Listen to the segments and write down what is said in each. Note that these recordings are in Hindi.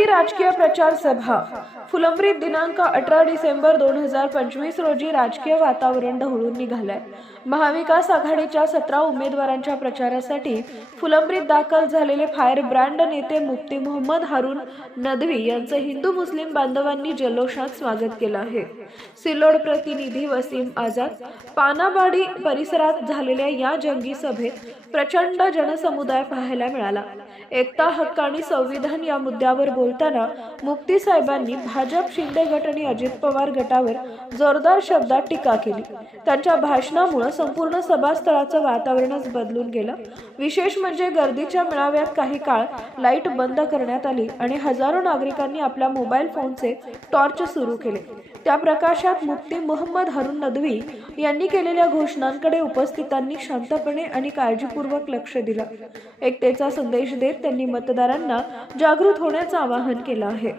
पहिली राजकीय प्रचार सभा फुलंब्रीत दिनांक 18 डिसेंबर 2025 रोजी राजकीय वातावरण ढवळून निघालंय। महाविकास आघाडीच्या 17 उमेदवारांच्या प्रचारासाठी फुलंब्रीत दाखल झालेले फायर ब्रँड नेते मुफ्ती मोहम्मद हारून नदवी यांचं हिंदू मुस्लिम बांधवांनी जल्लोषात स्वागत केलं आहे। सिल्लोड प्रतिनिधी वसीम आझाद पानाबाडी परिसरात झालेल्या या जंगी सभेत प्रचंड जनसमुदाय पाहायला मिळाला। एकता हक्क आणि संविधान या मुद्द्यावर बोलताना मुफ्ती साहेबांनी भाजप, शिंदे गट आणि अजित पवार गटावर जोरदार शब्दात टीका केली। त्यांच्या भाषणामुळे संपूर्ण सभास्थळाचं वातावरणच बदलून गेलं। विशेष म्हणजे गर्दीच्या मेळाव्यात काही काळ लाईट बंद करण्यात आली आणि हजारो नागरिकांनी आपल्या मोबाईल फोनचे टॉर्च सुरू केले। त्या प्रकाशात मुफ्ती मोहम्मद हारून नदवी यांनी केलेल्या घोषणांकडे उपस्थितांनी शांतपणे आणि काळजीपूर्वक लक्ष दिलं। एकतेचा संदेश देत त्यांनी मतदारांना जागृत होण्याचं आवाहन केलं आहे।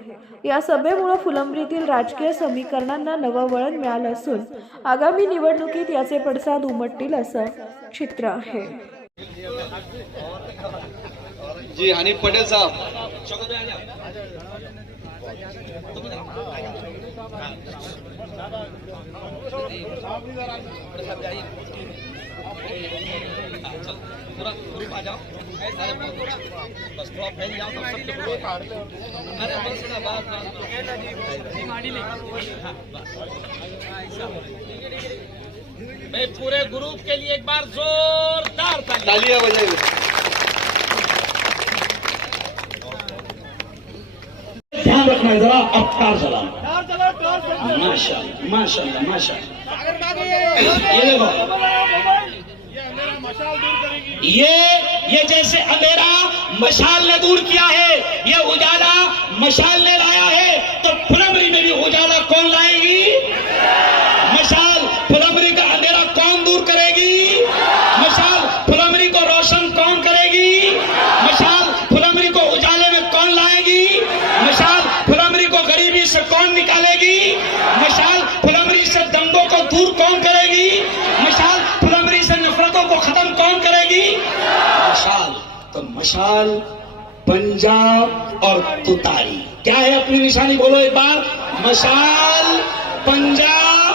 या सभेमुळे फुलंब्रीतील राजकीय समीकरणांना नवं वळण मिळालं असून आगामी निवडणुकीत याचे पडसाद उमटतील असं चित्र आहे। जी हनी पटेल साहब पूरा ग्रुप आ जाओ, बस थोड़ा फैल जाओ तो सबके ग्रुप अरे बस ना बात मैं पूरे ग्रुप के लिए एक बार जोरदार तालियां बजाइए। ध्यान रखना है जरा, अब कार चला माशाल्लाह माशाल्लाह माशाल्लाह। ये देखो, ये जैसे अंधेरा मशाल ने दूर किया है, ये उजाला मशाल ने लाया है, तो फुलंब्री में भी उजाला कौन लाएगी? मशाल। फुलंब्री का अंधेरा कौन दूर करेगी? मशाल। फुलंब्री को रोशन कौन करेगी? मशाल। फुलंब्री को उजाले में कौन लाएगी? मशाल। फुलंब्री को गरीबी से कौन निकालेगी? मशाल। फुलंब्री से दंगों को दूर कौन करेगी? मशाल। फुलंब्री से नफरतों को खत्म कौन करेगी? मशाल। तो मशाल, पंजाब और तुतारी क्या है? अपनी निशानी बोलो एक बार। मशाल, पंजाब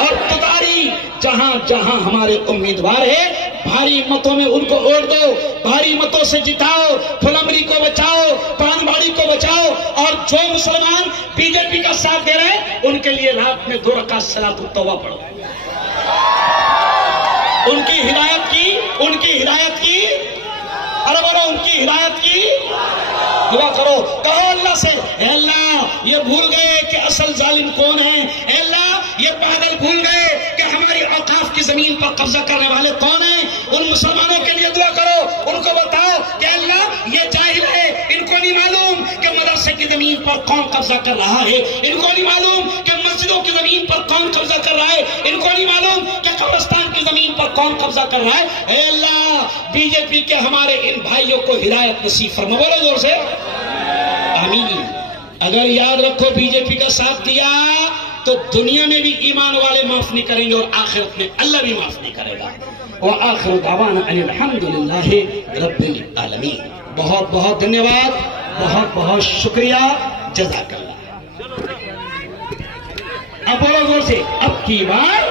और तुतारी। जहां जहां हमारे उम्मीदवार है, भारी मतों में उनको वोट दो, भारी मतों से जिताओ, फुलंब्री को बचाओ, पानबाड़ी को बचाओ। और जो मुसलमान बीजेपी का साथ दे रहे हैं, उनके लिए रात में 2 रकात सलातुत तौबा पढ़ो। उनकी हिदायत की अरे बोलो, उनकी हिदायत की दुआ करो। कहो अल्लाह से, अल्लाह ये भूल गए कि असल जालिम कौन है, अल्लाह ये पागल भूल गए कि हमारी औकाफ की जमीन पर कब्जा करने वाले कौन हैं। उन मुसलमानों के लिए दुआ करो, उनको बताओ कि अल्लाह ये जाहिल है, इनको नहीं मालूम कि मदरसे की जमीन पर कौन कब्जा कर रहा है, इनको नहीं मालूम कि मस्जिदों की जमीन पर कौन कब्जा कर रहा है, इनको नहीं मालूम कि कब्रिस्तान की जमीन पर कौन कब्जा कर रहा है। अल्लाह बीजेपी के हमारे इन भाइयों को हिदायत नसीब फरमा। बोलो जोर से आमीन। अगर याद रखो, बीजेपी का साथ दिया तो दुनिया में भी ईमान वाले माफ नहीं करेंगे और आखिरत में अल्लाह भी माफ नहीं करेगा। और आखिर दावाना अल्हम्दुलिल्लाह रब्बिल आलमीन। बहुत बहुत धन्यवाद, बहुत बहुत शुक्रिया, जज़ाकल्लाह। अब बोलो जोर से, अब की बार